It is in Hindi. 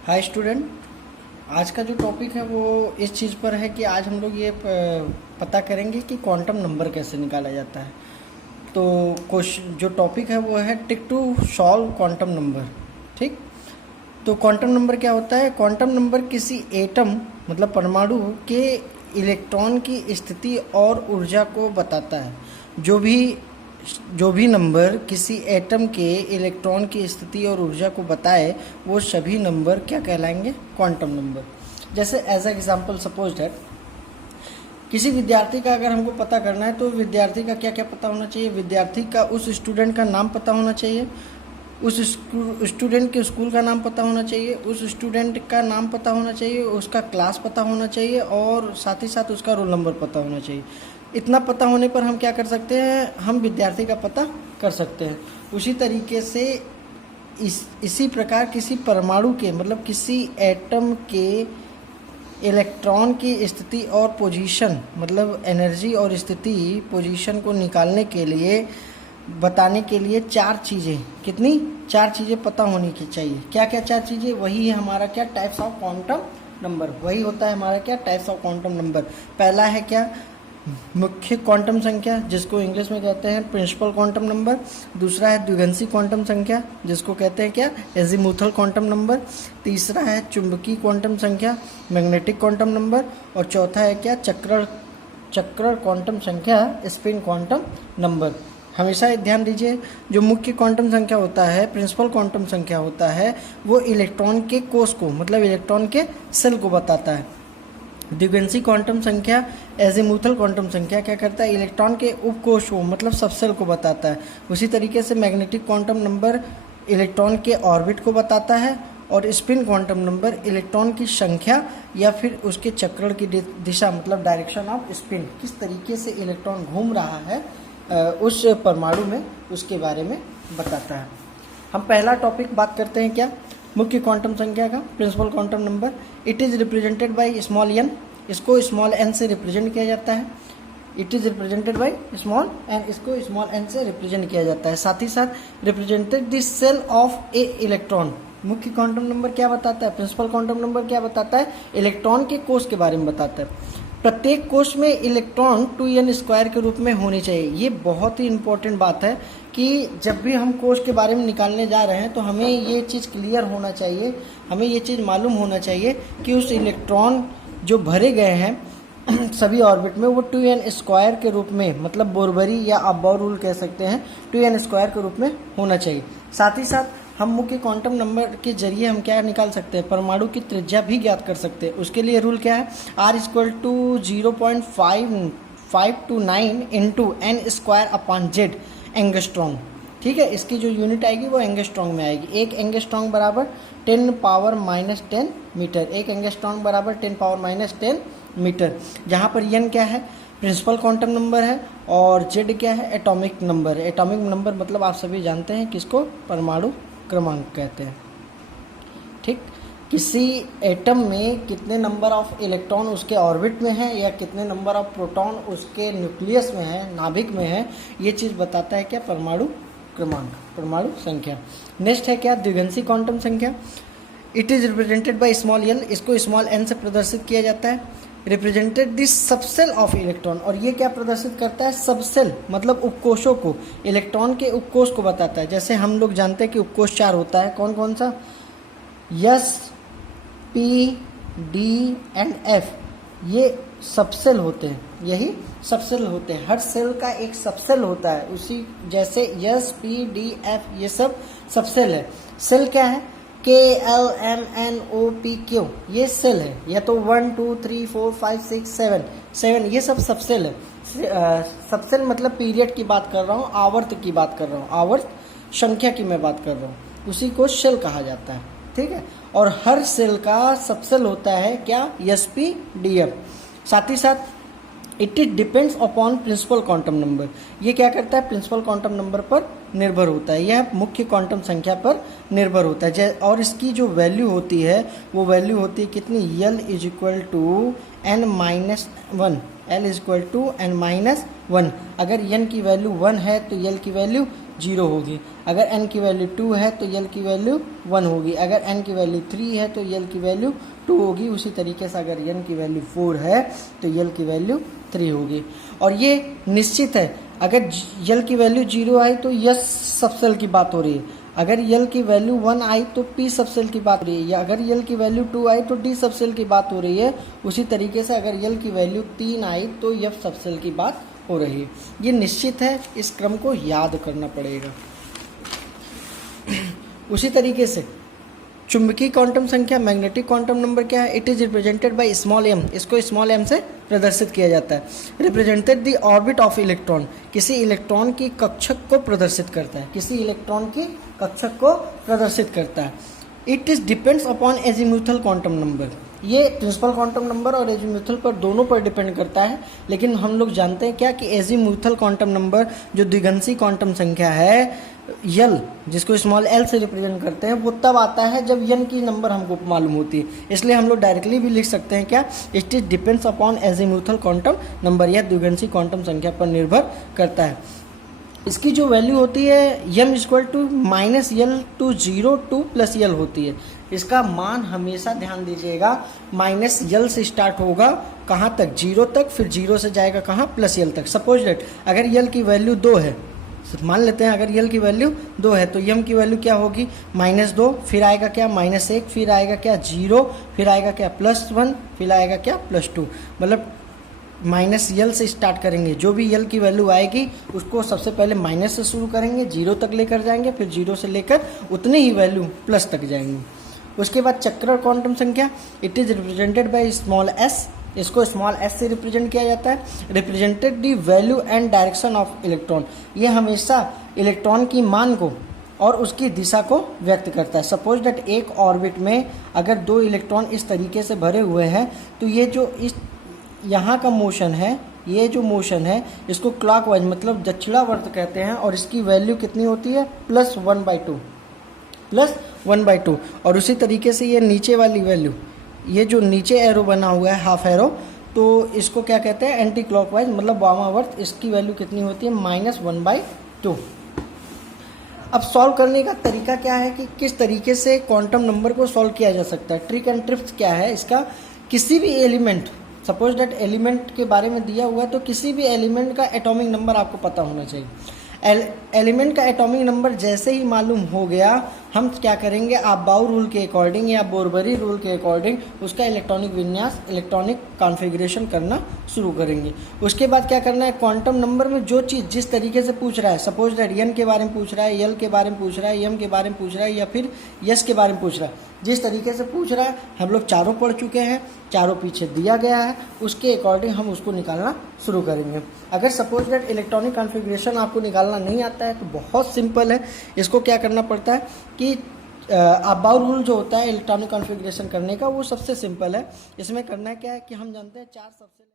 Hi student. आज का जो टॉपिक है वो इस चीज़ पर है कि आज हम लोग ये पता करेंगे कि क्वांटम नंबर कैसे निकाला जाता है। तो क्वेश्चन जो टॉपिक है वो है tick two solve quantum number. ठीक। तो क्वांटम नंबर क्या होता है? क्वांटम नंबर किसी एटम मतलब परमाणु के इलेक्ट्रॉन की स्थिति और ऊर्जा को बताता है। जो भी नंबर किसी एटम के इलेक्ट्रॉन की स्थिति और ऊर्जा को बताए वो सभी नंबर क्या कहलाएंगे? Quantum number. जैसे एज एग्जांपल सपोज दैट किसी विद्यार्थी का अगर हमको पता करना है तो विद्यार्थी का क्या क्या पता होना चाहिए? विद्यार्थी का उस स्टूडेंट का नाम पता होना चाहिए, उस स्टूडेंट के स्कूल का नाम पता होना चाहिए, उस स्टूडेंट का नाम पता होना चाहिए, उसका क्लास पता होना चाहिए और साथ ही साथ उसका रोल नंबर पता होना चाहिए। इतना पता होने पर हम क्या कर सकते हैं? हम विद्यार्थी का पता कर सकते हैं। उसी तरीके से इसी प्रकार किसी परमाणु के मतलब किसी एटम के इलेक्ट्रॉन की स्थिति और पोजीशन मतलब एनर्जी और स्थिति पोजीशन को निकालने के लिए बताने के लिए चार चीज़ें पता होनी की चाहिए। क्या क्या चार चीज़ें? वही है हमारा क्या? Types of quantum number. वही होता है हमारा क्या? Types of quantum number. पहला है क्या? मुख्य क्वांटम संख्या, जिसको इंग्लिश में कहते हैं प्रिंसिपल क्वांटम नंबर। दूसरा है द्विघांसी क्वांटम संख्या, जिसको कहते हैं क्या? Azimuthal quantum number. तीसरा है चुंबकीय क्वांटम संख्या, मैग्नेटिक क्वांटम नंबर। और चौथा है क्या? चक्रण क्वांटम संख्या, स्पिन क्वांटम नंबर। हमेशा ध्यान दीजिए, जो मुख्य क्वांटम संख्या होता है, प्रिंसिपल क्वांटम संख्या होता है, वो इलेक्ट्रॉन के कोष को मतलब इलेक्ट्रॉन के सेल को बताता है। द्विघांसी क्वांटम संख्या, एजीमुथल क्वांटम संख्या क्या करता है? इलेक्ट्रॉन के उपकोष को मतलब सबसेल को बताता है। उसी तरीके से मैग्नेटिक क्वांटम नंबर इलेक्ट्रॉन के ऑर्बिट को बताता है और स्पिन क्वांटम नंबर इलेक्ट्रॉन की संख्या या फिर उसके चक्रण की दिशा मतलब डायरेक्शन ऑफ स्पिन, किस तरीके से इलेक्ट्रॉन घूम रहा है उस परमाणु में, उसके बारे में बताता है। हम पहला टॉपिक बात करते हैं क्या? मुख्य क्वांटम संख्या का, principal quantum number. It is represented by small n. इसको स्मॉल एन से रिप्रेजेंट किया जाता है। It is represented by small n, इसको स्मॉल एन से रिप्रेजेंट किया जाता है। साथ ही साथ represented the cell of a electron. मुख्य क्वांटम नंबर क्या बताता है? प्रिंसिपल क्वांटम नंबर क्या बताता है? इलेक्ट्रॉन के कोष के बारे में बताता है। प्रत्येक कोष में इलेक्ट्रॉन 2n² के रूप में होनी चाहिए। ये बहुत ही इंपॉर्टेंट बात है कि जब भी हम कोष के बारे में निकालने जा रहे हैं तो हमें ये चीज़ क्लियर होना चाहिए, हमें ये चीज़ मालूम होना चाहिए कि उस इलेक्ट्रॉन जो भरे गए हैं सभी ऑर्बिट में वो 2n² के रूप में मतलब बोरबरी या आप बॉर रूल कह सकते हैं, 2n² के रूप में होना चाहिए। साथ ही साथ हम मुख्य क्वांटम नंबर के जरिए हम क्या निकाल सकते हैं? परमाणु की त्रिज्या भी ज्ञात कर सकते हैं। उसके लिए रूल क्या है? R = 0.529 into n² angstrom. ठीक है, इसकी जो यूनिट आएगी वो एंगस्ट्रॉन्ग में आएगी। एक एंगस्ट्रॉन्ग बराबर 10⁻⁻10 मीटर। एक एंगस्ट्रॉन्ग बराबर 10⁻⁻10 मीटर। जहाँ पर n क्या है? प्रिंसिपल क्वांटम नंबर है और z क्या है? एटॉमिक नंबर है। एटॉमिक नंबर मतलब आप सभी जानते हैं किसको? परमाणु क्रमांक कहते हैं। ठीक। किसी एटम में कितने नंबर ऑफ इलेक्ट्रॉन उसके ऑर्बिट में है या कितने नंबर ऑफ प्रोटॉन उसके न्यूक्लियस में है, नाभिक में है, ये चीज़ बताता है क्या? परमाणु क्रमांक, परमाणु संख्या। नेक्स्ट है क्या? द्विघांसी क्वांटम संख्या। It is represented by small L. इसको स्मॉल एन से प्रदर्शित किया जाता है। Represented this subshell of electron. और ये क्या प्रदर्शित करता है? सबसेल मतलब उपकोषों को, इलेक्ट्रॉन के उपकोष को बताता है। जैसे हम लोग जानते हैं कि उपकोष 4 होता है। कौन कौन सा? S, P, D and F, ये सबसेल होते हैं। यही सबसेल होते हैं। हर सेल का एक सबसेल होता है। उसी जैसे एस, पी, डी, एफ ये सब सबसेल है। सेल क्या है? KLMNOPQ ये सेल है। या तो 1 2 3 4 5 6 7 ये सब सबसेल है। सबसेल मतलब पीरियड की बात कर रहा हूँ, आवर्त की बात कर रहा हूँ, आवर्त संख्या की मैं बात कर रहा हूँ। उसी को सेल कहा जाता है। ठीक है। और हर सेल का सबसेल होता है क्या? SPDF। साथ ही साथ it is depends upon principal quantum number. ये क्या करता है? प्रिंसिपल क्वांटम नंबर पर निर्भर होता है। यह मुख्य क्वांटम संख्या पर निर्भर होता है। और इसकी जो वैल्यू होती है वो वैल्यू होती है कितनी? L = n-1। L = n-1। अगर n की वैल्यू 1 है तो L की वैल्यू 0 होगी। अगर n की वैल्यू 2 है तो l की वैल्यू 1 होगी। अगर n की वैल्यू 3 है तो l की वैल्यू 2 होगी। उसी तरीके से अगर n की वैल्यू 4 है तो l की वैल्यू 3 होगी। और ये निश्चित है, अगर l की वैल्यू 0 आई तो s सबसेल की बात हो रही है, अगर l की वैल्यू 1 आई तो p सबसेल की बात हो रही है, या अगर l की वैल्यू 2 आई तो d सबसेल की बात हो रही है। उसी तरीके से अगर l की वैल्यू 3 आई तो f सबसेल की बात हो रही है। ये निश्चित है, इस क्रम को याद करना पड़ेगा। उसी तरीके से चुंबकीय क्वांटम संख्या, मैग्नेटिक क्वांटम नंबर क्या है? It is represented by small m। इसको स्मॉल m से प्रदर्शित किया जाता है। Represented the orbit of electron, किसी इलेक्ट्रॉन की कक्षक को प्रदर्शित करता है, किसी इलेक्ट्रॉन की कक्षक को प्रदर्शित करता है। It is depends upon azimuthal quantum number, ये प्रिंसिपल क्वांटम नंबर और एजीम्यूथल पर दोनों पर डिपेंड करता है। लेकिन हम लोग जानते हैं क्या कि एजीम्यूथल क्वांटम नंबर जो द्विगंशी क्वांटम संख्या है यल, जिसको स्मॉल एल से रिप्रेजेंट करते हैं, वो तब आता है जब यन की नंबर हमको मालूम होती है। इसलिए हम लोग डायरेक्टली भी लिख सकते हैं क्या, it is depends upon azimuthal quantum number, यह द्विगंशी क्वांटम संख्या पर निर्भर करता है। इसकी जो वैल्यू होती है m equal to minus l to 0 to plus l होती है। इसका मान हमेशा ध्यान दीजिएगा माइनस यल से स्टार्ट होगा, कहाँ तक? 0 तक, फिर 0 से जाएगा कहाँ? प्लस यल तक। सपोज दैट अगर यल की वैल्यू 2 है, मान लेते हैं अगर यल की वैल्यू 2 है तो यम की वैल्यू क्या होगी? -2, फिर आएगा क्या? -1, फिर आएगा क्या? 0, फिर आएगा क्या? +1, फिर आएगा क्या? +2। मतलब माइनस यल से स्टार्ट करेंगे, जो भी यल की वैल्यू आएगी उसको सबसे पहले माइनस से शुरू करेंगे, 0 तक लेकर जाएंगे, फिर 0 से लेकर उतनी ही वैल्यू प्लस तक जाएंगे। उसके बाद चक्र क्वांटम संख्या, it is represented by small S, इसको स्मॉल एस से रिप्रेजेंट किया जाता है। Represented the value and direction of electron, ये हमेशा इलेक्ट्रॉन की मान को और उसकी दिशा को व्यक्त करता है। सपोज दैट एक ऑर्बिट में अगर 2 इलेक्ट्रॉन इस तरीके से भरे हुए हैं तो ये जो इस यहाँ का मोशन है, ये जो मोशन है इसको क्लॉकवाइज मतलब दक्षिणावर्त कहते हैं, और इसकी वैल्यू कितनी होती है? +1/2। और उसी तरीके से ये नीचे वाली वैल्यू, ये जो नीचे एरो बना हुआ है हाफ एरो, तो इसको क्या कहते हैं? एंटी क्लॉकवाइज मतलब वामावर्त। इसकी वैल्यू कितनी होती है? -1/2। अब सॉल्व करने का तरीका क्या है कि किस तरीके से क्वांटम नंबर को सॉल्व किया जा सकता है? ट्रिक एंड ट्रिक्स क्या है इसका? किसी भी एलिमेंट, सपोज दैट एलिमेंट के बारे में दिया हुआ है तो किसी भी एलिमेंट का एटॉमिक नंबर आपको पता होना चाहिए। एलिमेंट का एटॉमिक नंबर जैसे ही मालूम हो गया, हम क्या करेंगे? अबाउ रूल के अकॉर्डिंग या बोरबरी रूल के अकॉर्डिंग उसका इलेक्ट्रॉनिक विन्यास, इलेक्ट्रॉनिक कॉन्फ़िगरेशन करना शुरू करेंगे। उसके बाद क्या करना है? क्वांटम नंबर में जो चीज़ जिस तरीके से पूछ रहा है, सपोज दैट एन के बारे में पूछ रहा है, यल के बारे में पूछ रहा है, एम के बारे में पूछ रहा है, या फिर यस के बारे में पूछ रहा है, जिस तरीके से पूछ रहा है हम लोग चारों पढ़ चुके हैं, चारों पीछे दिया गया है, उसके अकॉर्डिंग हम उसको निकालना शुरू करेंगे। अगर सपोज दैट इलेक्ट्रॉनिक कॉन्फ़िगरेशन आपको निकालना नहीं आता है तो बहुत सिंपल है, इसको क्या करना पड़ता है कि अबाउ रूल जो होता है इलेक्ट्रॉनिक कॉन्फ़िगरेशन करने का, वो सबसे सिंपल है। इसमें करना क्या है कि हम जानते हैं 4 सबसे